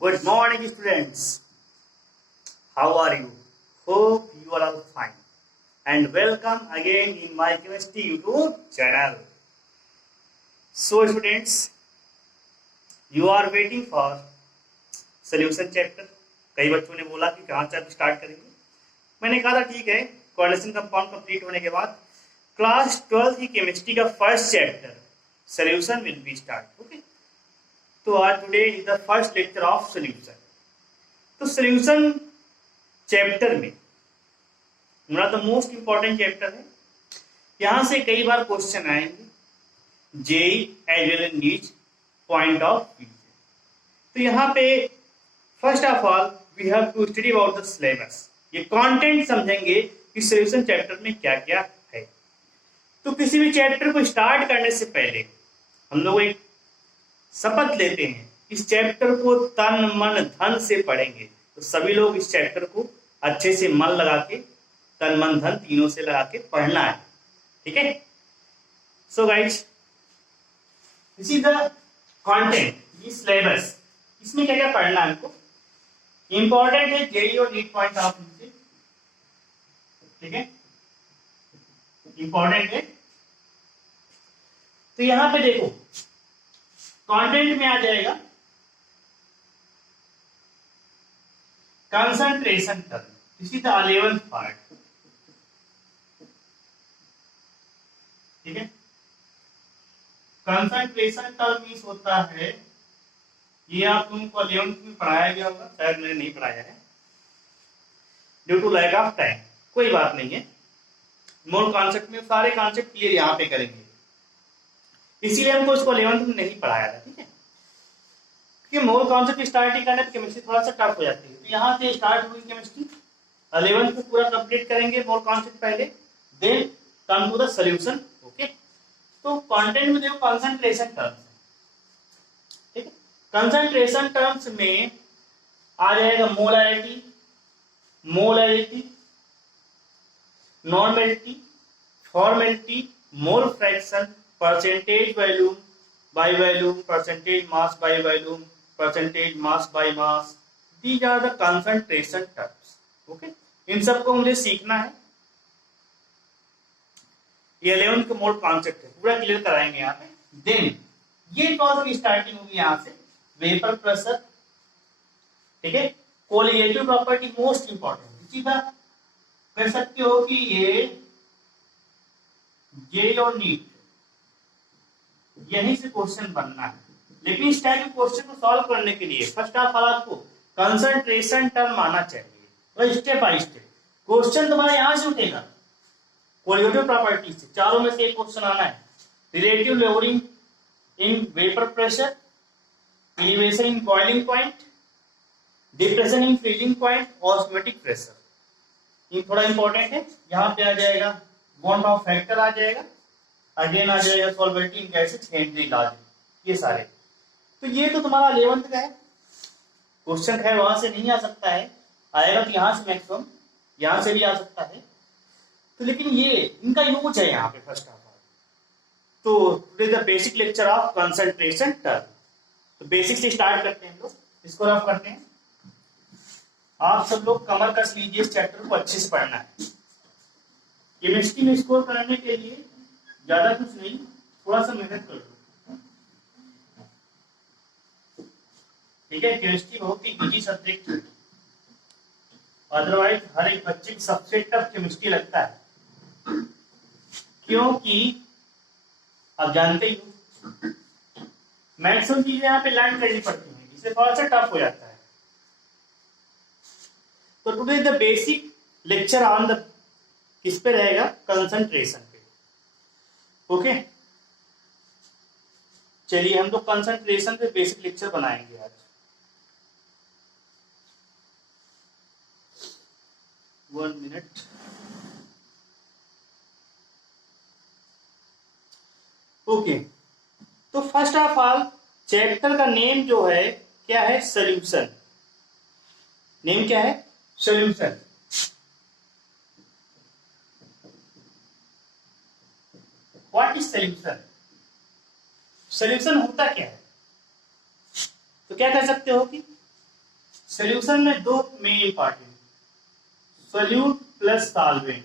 Good morning, students. How are you? Hope you are all fine. And welcome again in my chemistry YouTube channel. So, students, you are waiting for solution chapter. कई बच्चों ने बोला कि कहाँ से आप start करेंगे. मैंने कहा था ठीक है, कोऑर्डिनेशन कंपाउंड कंप्लीट होने के बाद क्लास 12 की केमिस्ट्री का first chapter solution will be start. Okay, तो आज today is the first lecture of solution. तो सॉल्यूशन चैप्टर में one of the most important chapter है. यहां से कई बार क्वेश्चन आएंगे JEE as well as NEET point of view. तो यहाँ पे first of all we have to study about the syllabus. ये कंटेंट समझेंगे कि सॉल्यूशन चैप्टर में क्या क्या है. तो किसी भी चैप्टर को स्टार्ट करने से पहले हम लोग एक शपथ लेते हैं, इस चैप्टर को तन मन धन से पढ़ेंगे. तो सभी लोग इस चैप्टर को अच्छे से मन लगा के, तन मन धन तीनों से लगा के पढ़ना है. ठीक है. So guys, this is the content, ये सिलेबस. इसमें क्या क्या पढ़ना है हमको. इंपॉर्टेंट है जेई और नीट पॉइंट ऑफ व्यू से. ठीक है, इंपॉर्टेंट है. तो यहां पे देखो कंटेंट में आ जाएगा concentration term. This is the 11th part. ठीक है, कंसंट्रेशन टर्म मींस होता है, ये आप तुमको 11th में पढ़ाया गया होगा, शायद मैंने नहीं पढ़ाया है due to lack of time. कोई बात नहीं है, मोल कॉन्सेप्ट में सारे कॉन्सेप्ट क्लियर यहाँ पे करेंगे, इसीलिए हमको इसको 11th में नहीं पढ़ाया था. ठीक है, क्योंकि मोल कॉन्सेप्ट स्टार्टिंग करने पे केमिस्ट्री थोड़ा सा टफ हो जाती है. तो यहाँ से स्टार्ट हुई केमिस्ट्री, 11th को पूरा कंप्लीट करेंगे मोल कॉन्सेप्ट पहले, then come to the solution. Okay, तो कंटेंट में देखो कंसंट्रेशन टर्म्स. ठीक है, कंसंट्रेशन टर्म्स में आ जाएगा molarity, molarity, normality, formality, mole fraction, percentage volume by volume, percentage mass by volume, percentage mass by mass. These are the concentration terms. Okay, इन सबको मुझे सीखना है. ये 11th का मोल कॉन्सेप्ट है, पूरा क्लियर कराएंगे यहाँ पे. देन ये टॉपिक की स्टार्टिंग होगी यहाँ से वेपर प्रेशर. ठीक है, कोलिगेटिव प्रॉपर्टी मोस्ट इंपॉर्टेंट. सीधा कह सकते हो कि ये जे और नीट यहीं से क्वेश्चन बनना है. लेकिन इस टाइप के क्वेश्चन को सॉल्व करने के लिए फर्स्ट ऑफ ऑल आपको कंसंट्रेशन टर्म आना चाहिए. तो स्टेप बाय स्टेप क्वेश्चन तुम्हारा यहां से उठेगा कोलिगेटिव प्रॉपर्टी से. चारों में से एक क्वेश्चन आना है. Relative levelling in vapour pressure, elevation in boiling point, depression in freezing point, osmotic pressure. ये थोड़ा इंपॉर्टेंट है. यहाँ पे आ जाएगा बॉन्ड ऑफ फैक्टर आ जाएगा, अगेन आ जाएगा सॉल्वेबिलिटी इन गैसेस, हेनरी लॉ, ये सारे. तो ये तो तुम्हारा 11th का है. क्वेश्चन खैर वहां से नहीं आ सकता है, आएगा तो यहाँ से मैक्सिमम, यहाँ से भी आ सकता है. तो लेकिन ये इनका यूज है यहाँ पे फर्स्ट ऑफ ऑल. तो today the basic lecture of concentration term. तो बेसिक से स्टार्ट करते हैं हम लोग, इसको रफ करते हैं. आप सब लोग कमर कस लीजिए, इस चैप्टर को अच्छे से पढ़ना है. केमिस्ट्री में स्कोर करने के लिए ज्यादा कुछ नहीं, थोड़ा सा मेहनत कर लो. ठीक है, केमिस्ट्री बहुत ही इजी सब्जेक्ट है, अदरवाइज हर एक बच्चे को सबसे टफ केमिस्ट्री लगता है, क्योंकि आप जानते ही हो मैक्सिमम चीजें यहाँ पे लर्न करनी पड़ती हैं, इससे थोड़ा सा टफ हो जाता है. तो today the basic lecture on the किस पे रहेगा, कंसंट्रेशन पे. ओके, चलिए हम लोग कंसंट्रेशन पे बेसिक लेक्चर बनाएंगे आज. One minute. ओके, तो फर्स्ट ऑफ ऑल चैप्टर का नेम जो है क्या है, सॉल्यूशन. नेम क्या है, solution. What is solution. Solution होता क्या है. तो क्या कह सकते हो कि सॉल्यूशन में दो main important, solute plus solvent,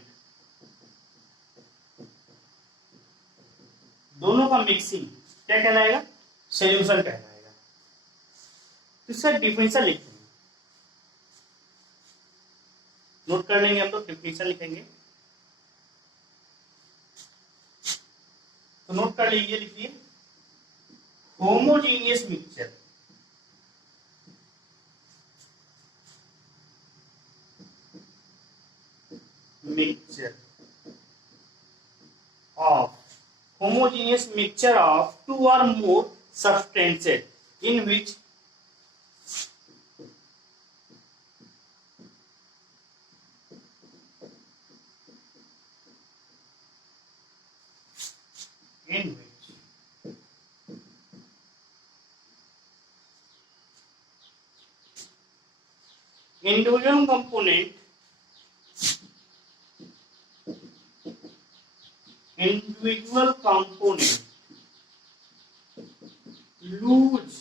दोनों का मिक्सिंग क्या कहलाएगा, सॉल्यूशन कहलाएगा। तो इसका डिफिनेशन लिखेंगे, नोट कर लेंगे हम लोग, डिफिनेशन लिखेंगे। तो नोट कर लीजिए, लिखिए homogeneous mixture, mixture of homogeneous mixture of two or more substances in which individual component lose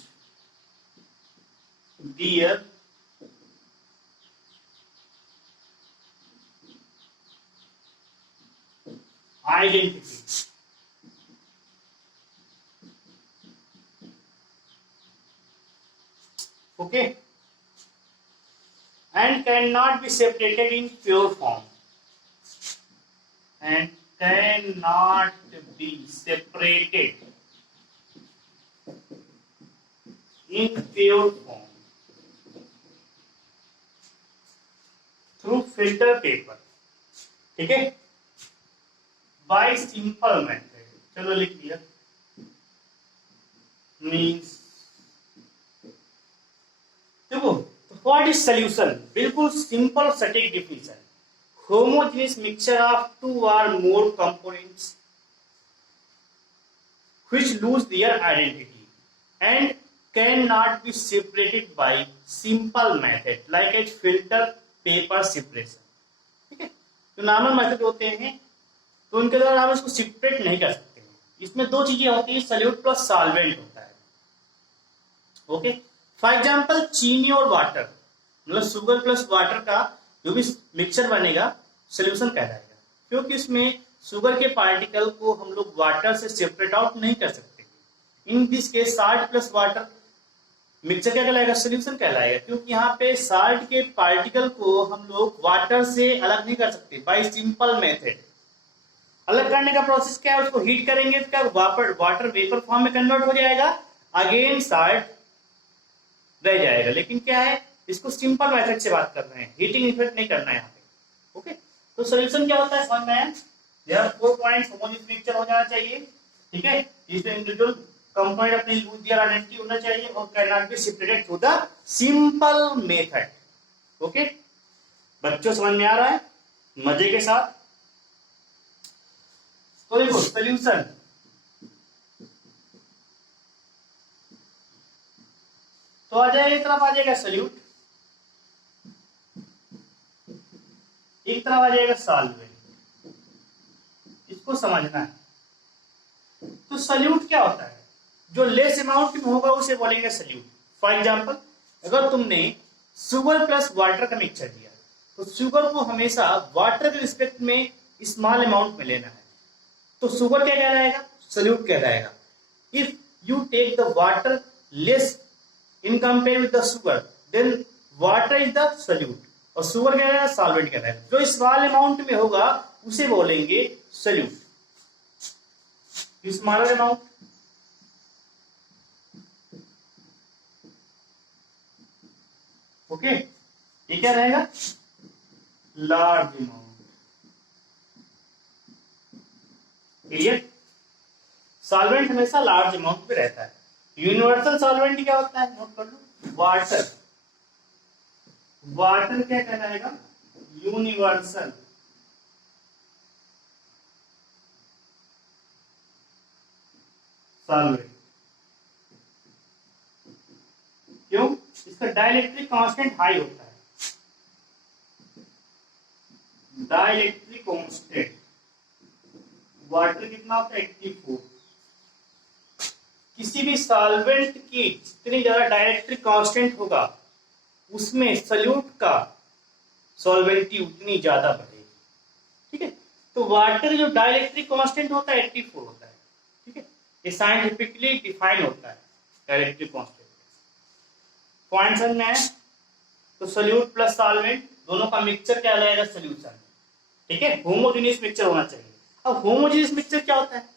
their identity okay and cannot be separated in pure form and cannot be separated in pure form through filter paper, ठीक है, by simple method। चलो लिख दिया, means देखो what is solution, बिल्कुल simple सटीक definition, homogeneous mixture of two और more components which lose their identity and cannot be separated by simple method like a filter paper separation, ठीक है। जो नॉर्मल मेथड होते हैं तो उनके द्वारा आप इसको सेपरेट नहीं कर सकते हैं। इसमें दो चीजें होती है, सॉल्यूट प्लस सॉल्वेंट होता है, ओके। फॉर एग्जांपल चीनी और वाटर, मतलब शुगर प्लस वाटर का जो भी मिक्सचर बनेगा सोल्यूशन कहलाएगा, क्योंकि इसमें शुगर के पार्टिकल को हम लोग वाटर से सेपरेट आउट नहीं कर सकते। In this case salt plus water mixture क्या कहलाएगा, सोल्यूशन कहलाएगा, क्योंकि यहाँ पे साल्ट के पार्टिकल को हम लोग वाटर से अलग नहीं कर सकते बाय सिंपल मेथड। अलग करने का प्रोसेस क्या है, उसको हीट करेंगे तो क्या वाटर वेपर फॉर्म में कन्वर्ट हो जाएगा, अगेन साल्ट रह जाएगा। लेकिन क्या है, इसको सिंपल मेथड से बात कर रहे हैं, हीटिंग इफेक्ट नहीं करना है यहाँ पे, ओके। तो सोल्यूशन क्या होता है समझ में आया, देयर 4 पॉइंट्स, होमोजेनियस मिक्सचर हो जाना चाहिए, ठीक है, इसमें इंडिविजुअल कंपोनेंट अपनी लूज देयर आइडेंटिटी होना चाहिए और can not be separated through the simple method, okay. बच्चों समझ में आ रहा है मजे के साथ। तो देखो सोल्यूशन, तो आ जाएगा, एक तरफ आ जाएगा सोल्यूट, एक तरफ आ जाएगा सॉल्वेंट, इसको समझना है। तो सोल्यूट क्या होता है, जो लेस अमाउंट में होगा उसे बोलेंगे सोल्यूट। फॉर एग्जांपल अगर तुमने शुगर प्लस वाटर का मिक्सचर दिया तो शुगर को हमेशा वाटर के रिस्पेक्ट में स्मॉल अमाउंट में लेना है, तो शुगर क्या कहलाएगा, सोल्यूट कहलाएगा। If you take the water less in compare with the sugar then water is the solute, और शुगर क्या है, सॉल्वेंट कहलाएगा। जो स्मॉल अमाउंट में होगा उसे बोलेंगे सोल्यूट, स्मॉलर अमाउंट, ओके। ये क्या रहेगा, लार्ज अमाउंट, क्लियर। सॉल्वेंट हमेशा लार्ज अमाउंट पे रहता है। यूनिवर्सल सॉल्वेंट क्या होता है, नोट कर लो, वाटर, वाटर क्या कहलाएगा, यूनिवर्सल सॉल्वेंट, क्यों, इसका डाइलेक्ट्रिक कांस्टेंट हाई होता है, डाइलेक्ट्रिक कांस्टेंट वाटर कितना होता है, 84। किसी भी सॉल्वेंट की जितनी ज्यादा डाइलेक्ट्रिक कांस्टेंट होगा उसमें सल्यूट का सॉल्वेंटी उतनी ज्यादा बढ़ेगी। ठीक है, तो वाटर जो डाइलेक्ट्रिक कांस्टेंट होता है 84 होता है। ठीक है, ये साइंटिफिकली डिफाइन होता है डाइलेक्ट्रिक कांस्टेंट। पॉइंट समझ में है? तो सल्यूट प्लस सॉल्वेंट दोनों का मिक्सचर क्या लाएगा सोल्यूशन। ठीक है, होमोजेनियस मिक्सचर होना चाहिए। अब होमोजेनियस मिक्सचर क्या होता है?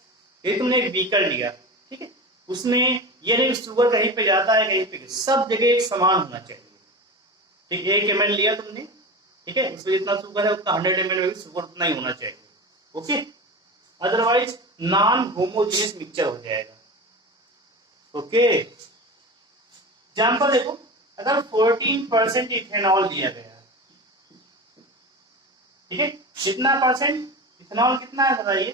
ये तुमने एक बीकर लिया, ठीक है, उसमें ये नहीं शुगर कहीं पे जाता है कहीं पे, सब जगह एक समान होना चाहिए। ठीक है, 1 ml लिया तुमने, ठीक है, उसमें जितना शुगर है उतना 100 ml में भी शुगर उतना ही होना चाहिए। Okay, otherwise non homogeneous mixture हो जाएगा। ओके, एग्जाम्पल देखो, अगर 14% इथेनॉल दिया गया, ठीक है, कितना परसेंट इथेनॉल कितना है बताइए?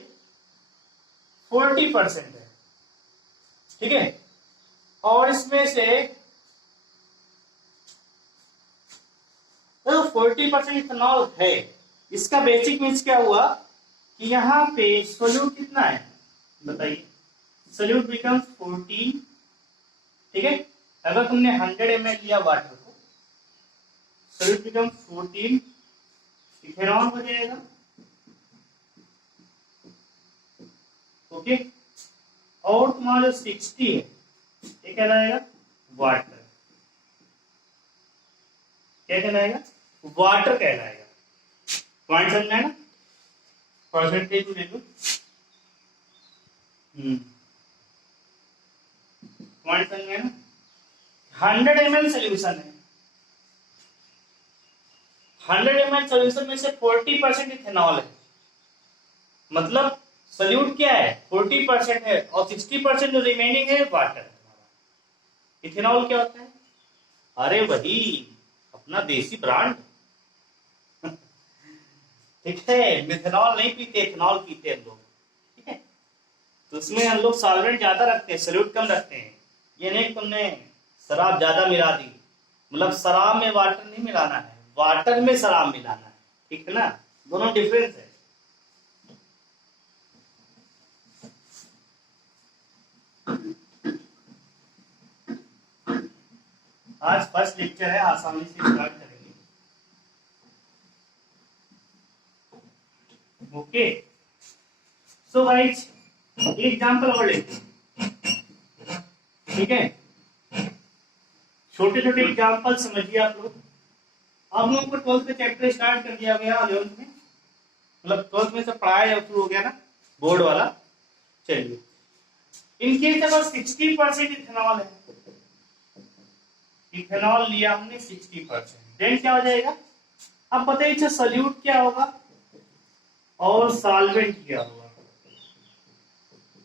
40% है। ठीक है, और इसमें से 40% इथेनॉल है, इसका बेसिक मीन्स क्या हुआ कि यहाँ पे सोल्यूट कितना है बताइए? Solute becomes 14। ठीक है, अगर तुमने 100 ml लिया वाटर को, सोल्यूट बिकम्स 14 इथेनॉल हो जाएगा। ओके, और तुम्हारा जो 60 है ये कहलाएगा वाटर। क्या कहलाएगा? वाटर कहलाएगा। पॉइंट समझना है ना? परसेंटेज ले लो। पॉइंट समझ में ना? 100 ml सोल्यूशन है, 100 ml सोल्यूशन में से 40% इथेनॉल है, मतलब सोल्यूट क्या है? 40% है, और 60% जो रिमेनिंग है वाटर। इथेनॉल क्या होता है? अरे वही अपना देसी ब्रांड। ठीक है, मिथेनॉल नहीं पीते, इथेनॉल पीते हम लोग। ठीक है, तो उसमें हम लोग सॉल्वेंट ज्यादा रखते हैं, सोल्यूट कम रखते हैं। ये नहीं तुमने शराब ज्यादा मिला दी, मतलब शराब में वाटर नहीं मिलाना है, वाटर में शराब मिलाना है। ठीक है ना, दोनों डिफरेंस है। आज फर्स्ट लेक्चर है, आसानी से स्टार्ट करेंगे। ओके, सो गाइस एक एग्जांपल और लेते हैं। ठीक है, छोटे छोटे एग्जांपल समझिए आप लोग। आप लोगों को 12th का चैप्टर स्टार्ट कर दिया गया 11th में, मतलब 12th में से पढ़ाया शुरू हो गया ना, बोर्ड वाला। चलिए, इनकेस अगर 60% इथेनॉल है, इथेनॉल लिया हमने 60%, देन क्या हो जाएगा? अब बताइए सोल्यूट क्या होगा और सॉल्वेंट क्या होगा?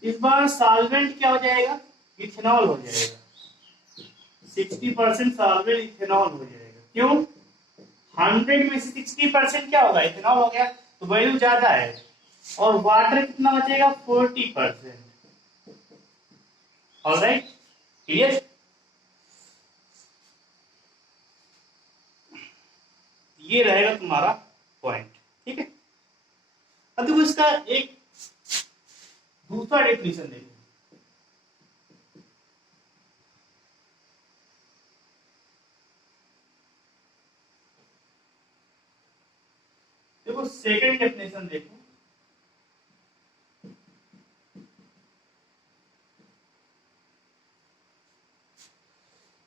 इस बार सॉल्वेंट क्या हो जाएगा? इथेनॉल हो जाएगा। 60% सॉल्वेंट इथेनॉल हो जाएगा। क्यों? 100 में से 60% क्या होगा? इथेनॉल हो गया, तो वैल्यू ज्यादा है। और वाटर कितना बचेगा? 40%। Alright, clear? ये रहेगा तुम्हारा पॉइंट। ठीक है, अब देखो इसका एक दूसरा डेफिनेशन देखो। देखो सेकंड डेफिनेशन देखो।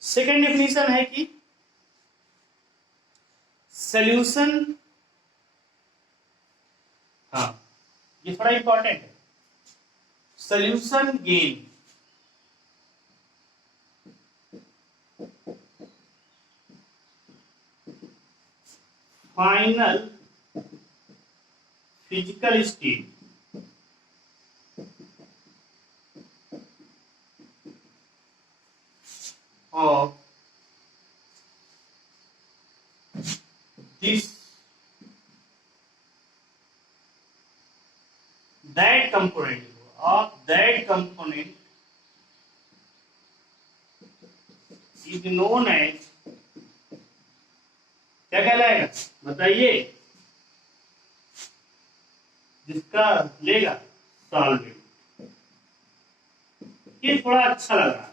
सेकंड डेफिनेशन है कि सॉल्यूशन, हाँ ये थोड़ा इंपॉर्टेंट है, solution gain final physical state of this that component is known as, क्या कहलाएगा बताइए? जिसका लेगा सॉल्वेंट। ये थोड़ा अच्छा लग रहा है,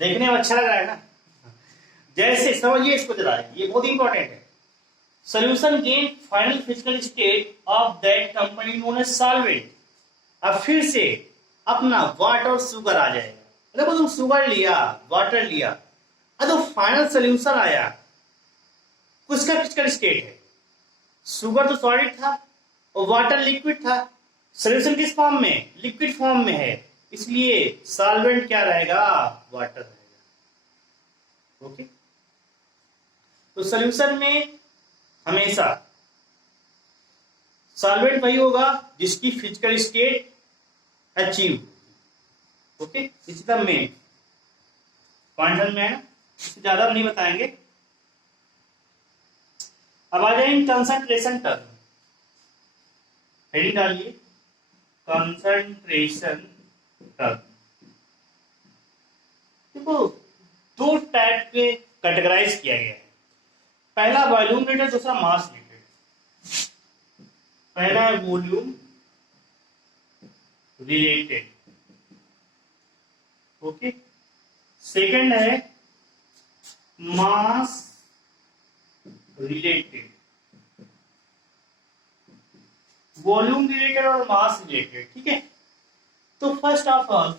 देखने में अच्छा लग रहा है ना? जैसे समझिए इसको जरा, ये बहुत इंपॉर्टेंट है। Solution gain final physical state of that company known as solvent. अब फिर से अपना वाटर और शुगर आ जाएगा। देखो तुम शुगर लिया, वाटर लिया, अब तो फाइनल सोल्यूशन आया, उसका फिजिकल स्टेट है। शुगर तो सॉलिड था और वाटर लिक्विड था। सोल्यूशन किस फॉर्म में? लिक्विड फॉर्म में है, इसलिए सॉल्वेंट क्या रहेगा? वाटर रहेगा। ओके, तो सोल्यूशन में हमेशा सॉल्वेंट वही होगा जिसकी फिजिकल स्टेट अचीव। ओके, इसी तरह में पॉइंट में है, इससे ज्यादा नहीं बताएंगे। अब आ जाएंगे कंसंट्रेशन टर्म। हेडिंग डालिए कंसंट्रेशन टर्म। देखो दो टाइप के कैटेगराइज किया गया है, पहला वॉल्यूम रिलेटेड, दूसरा मास रिलेटेड। पहला है वॉल्यूम रिलेटेड, ओके। सेकंड है मास रिलेटेड। वॉल्यूम रिलेटेड और मास रिलेटेड, ठीक है। तो फर्स्ट ऑफ ऑल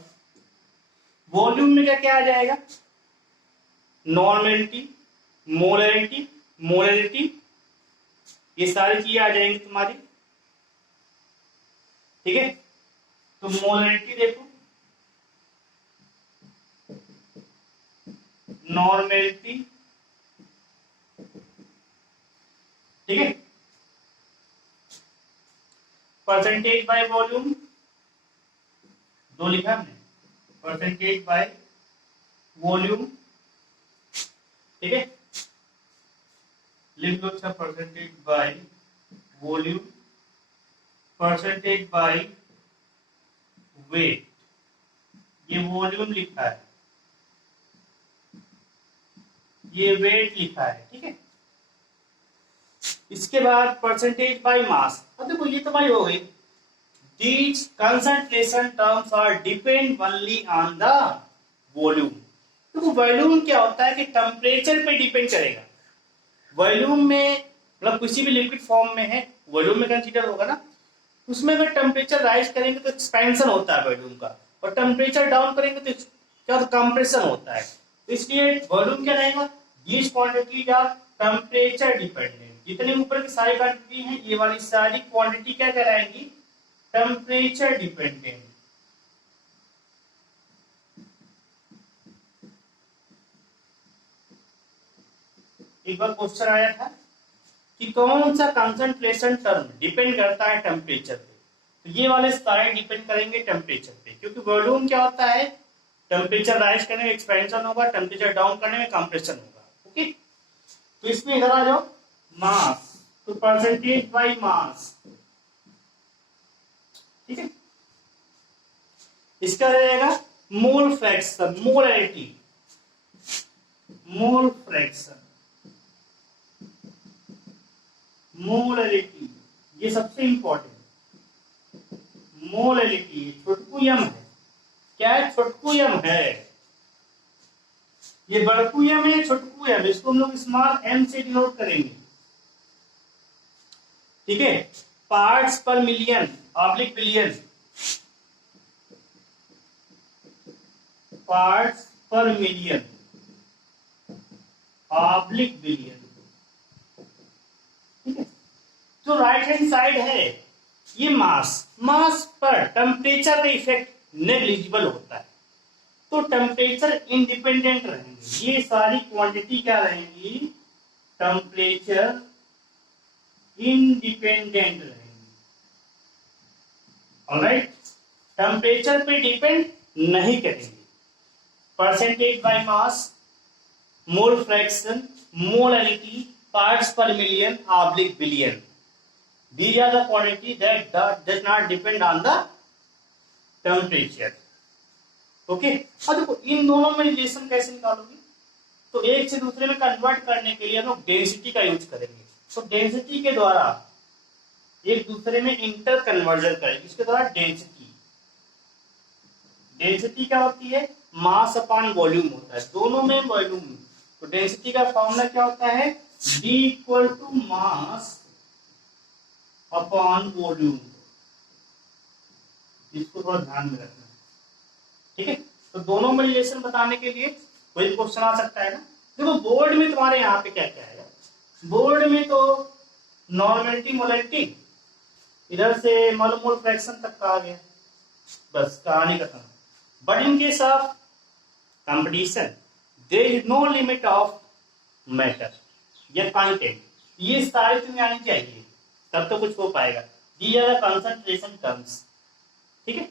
वॉल्यूम में क्या क्या आ जाएगा? नॉर्मेलिटी, मोलरिटी, मोलरिटी, ये सारी चीजें आ जाएंगी तुम्हारी, ठीक है। तो मोलरिटी देखो, नॉर्मेलिटी, ठीक है। परसेंटेज बाय वॉल्यूम, दो लिखा हमने, परसेंटेज बाय वॉल्यूम, ठीक है। लिख लो अच्छा, percentage by volume, percentage by weight, ये वॉल्यूम लिखा है, ये वेट लिखा है, ठीक है। इसके बाद परसेंटेज बाय मास। अब देखो ये तो भाई हो गई। These concentration terms are depend only on the volume। देखो वॉल्यूम क्या होता है कि टेम्परेचर पे डिपेंड करेगा। वॉल्यूम में मतलब किसी भी लिक्विड फॉर्म में है, वॉल्यूम में कंसीडर होगा ना, उसमें अगर टेम्परेचर राइज करेंगे तो एक्सपेंशन होता है वॉल्यूम का, और टेम्परेचर डाउन करेंगे तो क्या होता है? कंप्रेशन होता है। तो इसलिए वॉल्यूम क्या रहेगा? These quantities are temperature dependent। जितने ऊपर की सारी क्वांटिटी हैं, ये वाली सारी क्वांटिटी क्या कहलाएंगी? Temperature dependent. एक बार क्वेश्चन आया था कि कौन सा कंसंट्रेशन टर्म डिपेंड करता है टेम्परेचर पे, तो ये वाले सारे डिपेंड करेंगे टेम्परेचर पे, क्योंकि वॉल्यूम क्या होता है? टेम्परेचर राइज करने में एक्सपेंशन होगा, टेम्परेचर डाउन करने में कंप्रेशन होगा, ओके। तो इसमें इधर आ जाओ, मास, तो परसेंटेज बाय मास, ठीक है। इसका रहेगा मोल फ्रैक्शन, मोलरिटी, मोल फ्रैक्शन, मोलरिटी, ये सबसे इंपॉर्टेंट। मोलरिटी छोटकू यम है, क्या है? छोटकू यम है। ये बड़कू यम है, छोटकू यम, इसको हम लोग स्मॉल एम से डिनोट करेंगे, ठीक है। Parts per million oblique billion, parts per million oblique billion, ठीक है। जो राइट हैंड साइड है ये मास, मास पर टेम्परेचर का इफेक्ट नेग्लिजिबल होता है, तो टेम्परेचर इंडिपेंडेंट रहेंगे। ये सारी क्वांटिटी क्या रहेंगी? टेम्परेचर इंडिपेंडेंट रहेंगे, ऑलराइट। टेम्परेचर पे डिपेंड नहीं करेंगे। Percentage by mass, mole fraction, molarity, parts per million oblique billion, these are the quantity that does not depend on the temperature, okay. अब देखो इन दोनों में रिलेशन कैसे निकालोगे? तो एक से दूसरे में कन्वर्ट करने के लिए हम लोग डेंसिटी का यूज करेंगे। तो डेंसिटी के द्वारा एक दूसरे में इंटर कन्वर्जन करेंगे, इसके द्वारा डेंसिटी, डेंसिटी क्या होती है? मास अपॉन वॉल्यूम होता है, दोनों में वॉल्यूम तो डेंसिटी का फॉर्मूला क्या होता है, D equal to mass upon volume. इसको थोड़ा ध्यान में रखना, ठीक है। तो दोनों में रिलेशन बताने के लिए कोई क्वेश्चन आ सकता है ना। देखो बोर्ड में तुम्हारे यहाँ पे क्या क्या है, बोर्ड में तो नॉर्मेलिटी मोलैलिटी, इधर से मोल मोल फ्रैक्शन तक का आ गया, बस कहानी खत्म। But in case of competition there is no limit of matter या कंटेंट, ये सारी तुम्हें आनी चाहिए, तब तो कुछ हो पाएगा। These are the concentration terms, ठीक है।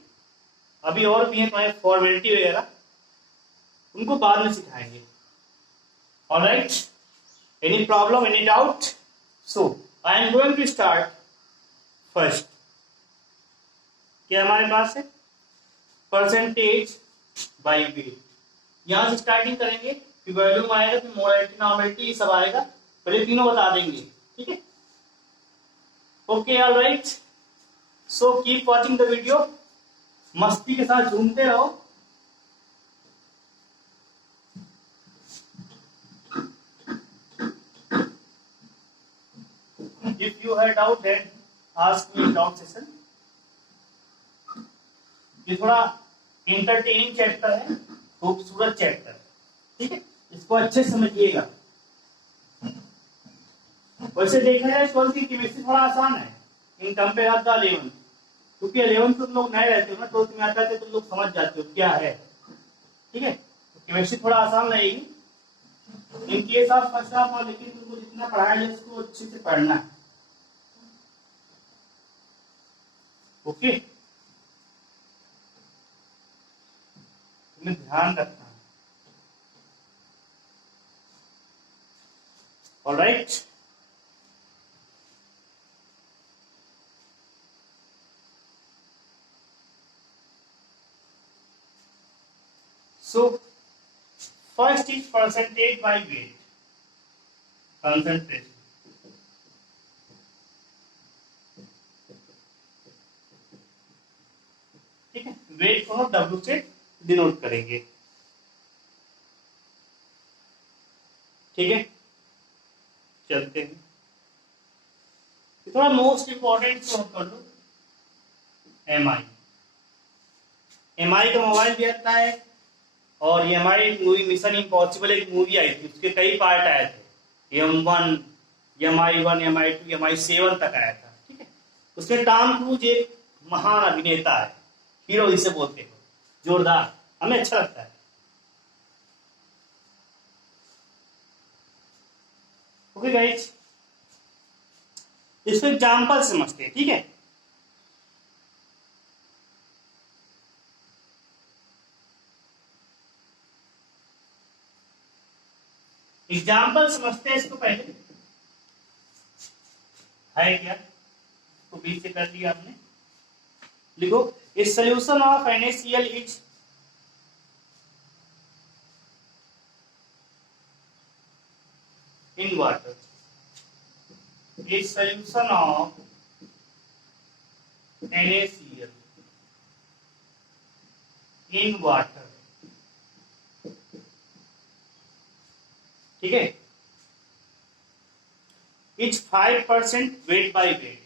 अभी और भी है तुम्हारे फॉर्मेलिटी वगैरह, उनको बाद में सिखाएंगे। Alright, any problem, any doubt? So I am going to start first. क्या हमारे पास है, परसेंटेज बाई वेट। यहां से स्टार्टिंग करेंगे, फिर वॉल्यूम आएगा, फिर मोलैलिटी नॉर्मेलिटी, ये सब आएगा, पहले तीनों बता देंगे, ठीक है। Okay, alright, so keep watching the video, मस्ती के साथ झूमते रहो। If you have doubt, then ask me in doubt session. ये थोड़ा इंटरटेनिंग चैप्टर है, खूबसूरत चैप्टर, ठीक है, इसको अच्छे समझिएगा। वैसे देखा जाए 12th की केमिस्ट्री थोड़ा आसान है in compare of the 11th, क्योंकि 11th तुम लोग नए रहते हो ना, 12th में आता है तुम लोग समझ जाते हो क्या है, ठीक है। तो केमिस्ट्री थोड़ा आसान रहेगी इन केस ऑफ फर्स्ट हाफ, और लेकिन तुमको जितना पढ़ाया जाए उसको अच्छे से पढ़ना है, ओके। तुम्हें ध्यान रखना, alright. So first is percentage by weight, concentration, ठीक है। वेट को हम W से डिनोट करेंगे, ठीक है। चलते हैं, थोड़ा मोस्ट इंपॉर्टेंट तो कर लो, MI। MI का मोबाइल भी आता है, और MI मूवी मिशन इम्पॉसिबल एक मूवी आई थी, उसके कई पार्ट आए थे, M1, MI1, MI2, MI7 तक आया था, ठीक है। उसमें टॉम क्रूज एक महान अभिनेता है, हीरो जिसे बोलते हो, जोरदार, हमें अच्छा लगता है। ओके गाइस, इसको एग्जाम्पल समझते हैं, ठीक है। एग्जाम्पल समझते हैं इसको पहले, है क्या, तो बीच से कर लिया आपने। लिखो, a solution of NaCl is in water. A solution of NaCl in water, ठीक है, is 5% weight by weight,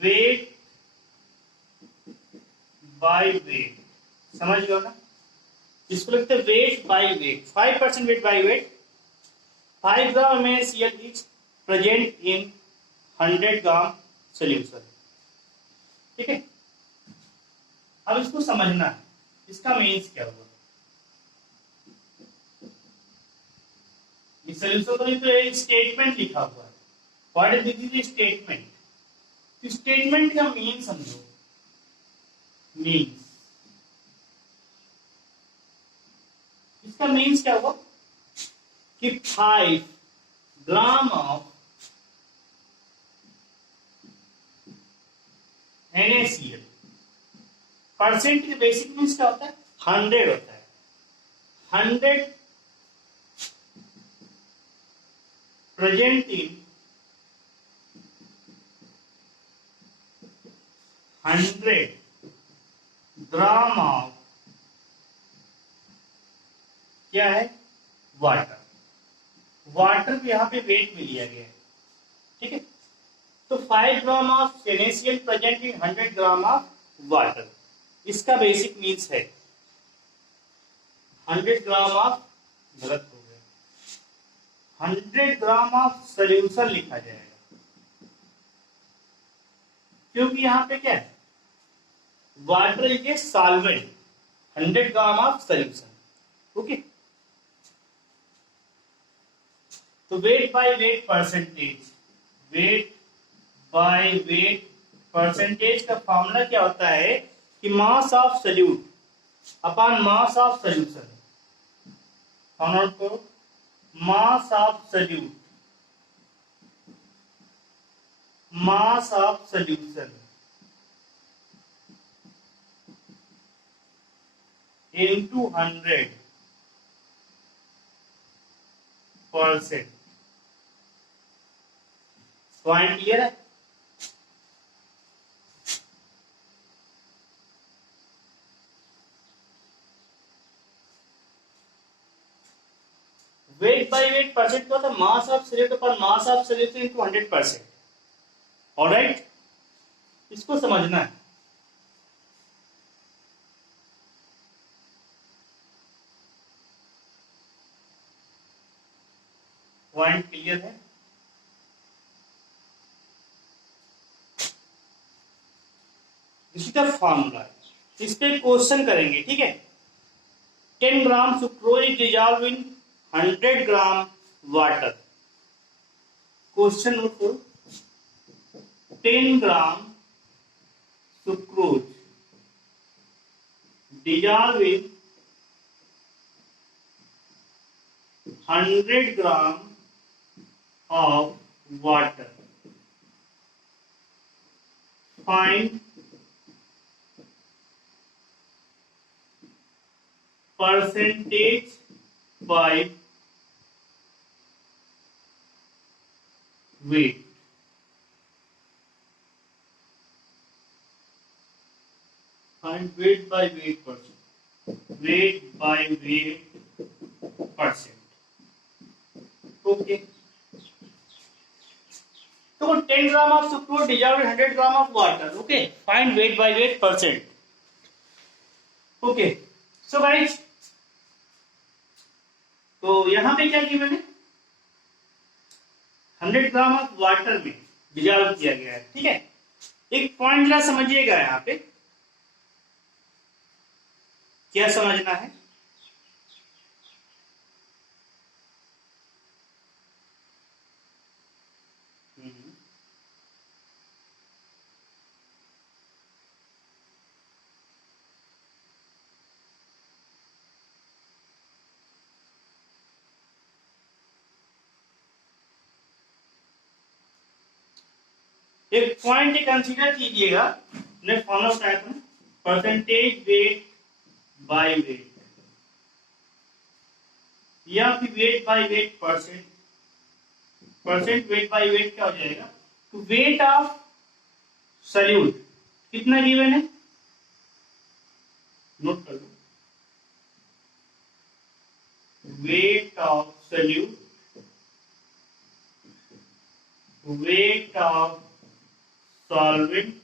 weight by weight, समझ गए ना। इसको लिखते हैं weight by wait, 5% weight by wait, 5 gram NaCl is present in 100 gram solution, ठीक है। अब इसको समझना है, इसका मीन्स क्या हुआ। इस सोल्यूशन तो नहीं, तो एक स्टेटमेंट लिखा हुआ है, what is this statement. Statement का मीन समझो, मीन्स, इसका मीन्स क्या हुआ कि 5 ग्राम ऑफ NaCl, परसेंट के बेसिक मीन्स क्या होता है, 100 होता है, 100 प्रेजेंट इन 100 ग्राम ऑफ क्या है? वाटर। वाटर को यहाँ पे वेट में लिया गया है, ठीक है। तो 5 gram of NaCl present in 100 gram of water, इसका बेसिक मीन्स है 100 ग्राम ऑफ, गलत हो गया, 100 ग्राम ऑफ सोल्यूशन लिखा जाएगा, क्योंकि यहाँ पे क्या है, water is a solvent, 100 gram of solution, okay. तो weight by weight percentage, weight by weight percentage का फॉर्मूला क्या होता है कि mass of solute upon mass of solution, note करो, mass of solute, mass of solution into 100%। Point clear है? Weight by weight percent का होता है mass of solute upon mass of solution into 100%। Alright, इसको समझना है। पॉइंट क्लियर है? इसी का फॉर्मूला है, इस पे क्वेश्चन करेंगे, ठीक है। 10 gram sucrose dissolve in 100 gram water. Question note करो, 10 gram sucrose dissolve in 100 gram of water. Find percentage by weight. Find weight by weight percent. Weight by weight percent. Okay. So 10 gram of sucrose dissolved in 100 gram of water. Okay. Find weight by weight percent. Okay. So guys, तो यहां पे क्या किया मैंने, 100 gram of water में dissolve किया गया है, ठीक है। एक पॉइंट जरा समझिएगा, यहां पे क्या समझना है, एक पॉइंट कंसीडर कीजिएगा, ने फॉलो किया था परसेंटेज वेट बाय वेट, या फिर weight by weight percent. Percent weight by weight क्या हो जाएगा, तो वेट ऑफ सल्यूट कितना गिवन है, नोट कर लो, weight of solute, weight of solvent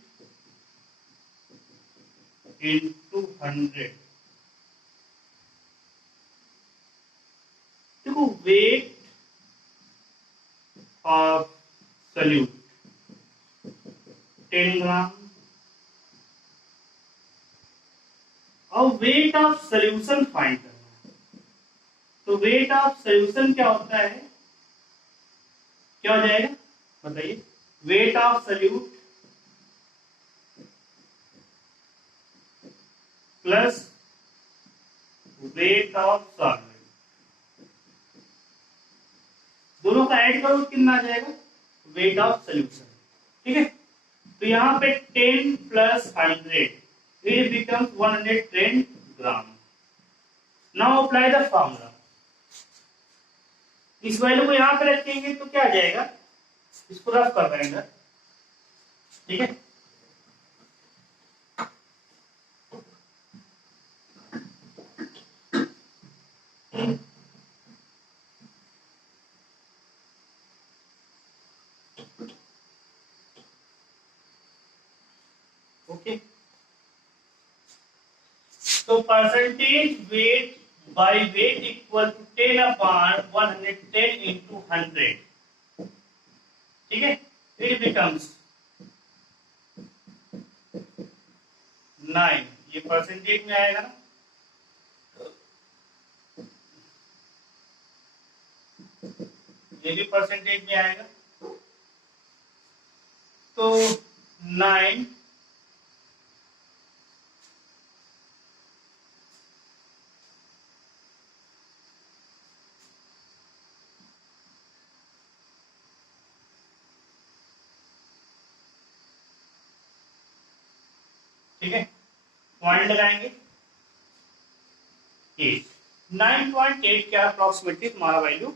into 100। देखो वेट ऑफ सल्यूट 10 ग्राम और वेट ऑफ सॉल्यूशन फाइंड करना है। तो वेट ऑफ सॉल्यूशन क्या होता है, क्या हो जाएगा बताइए, weight of solute plus weight of solvent, दोनों का ऐड करो कितना आ जाएगा, वेट ऑफ सॉल्यूशन, ठीक है। तो यहां पे 10 plus 100 it becomes 110 gram. Now apply the formula, इस वैल्यू को यहां पे रखेंगे तो क्या आ जाएगा, इसको रफ कर देंगे, ठीक है। ओके, तो percentage weight by weight equal to 10/110 into 100, ठीक है, इट बिकम्स 9, ये परसेंटेज में आएगा ना, ये भी परसेंटेज में आएगा, तो 9 ठीक है, पॉइंट लगाएंगे 8, 9.8 क्या अप्रोक्सीमेटली तुम्हारा वैल्यू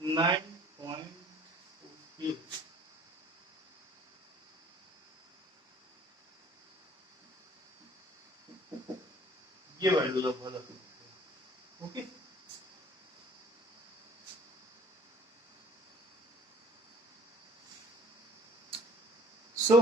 9.8, ये वैल्यू लगभग, ओके, सो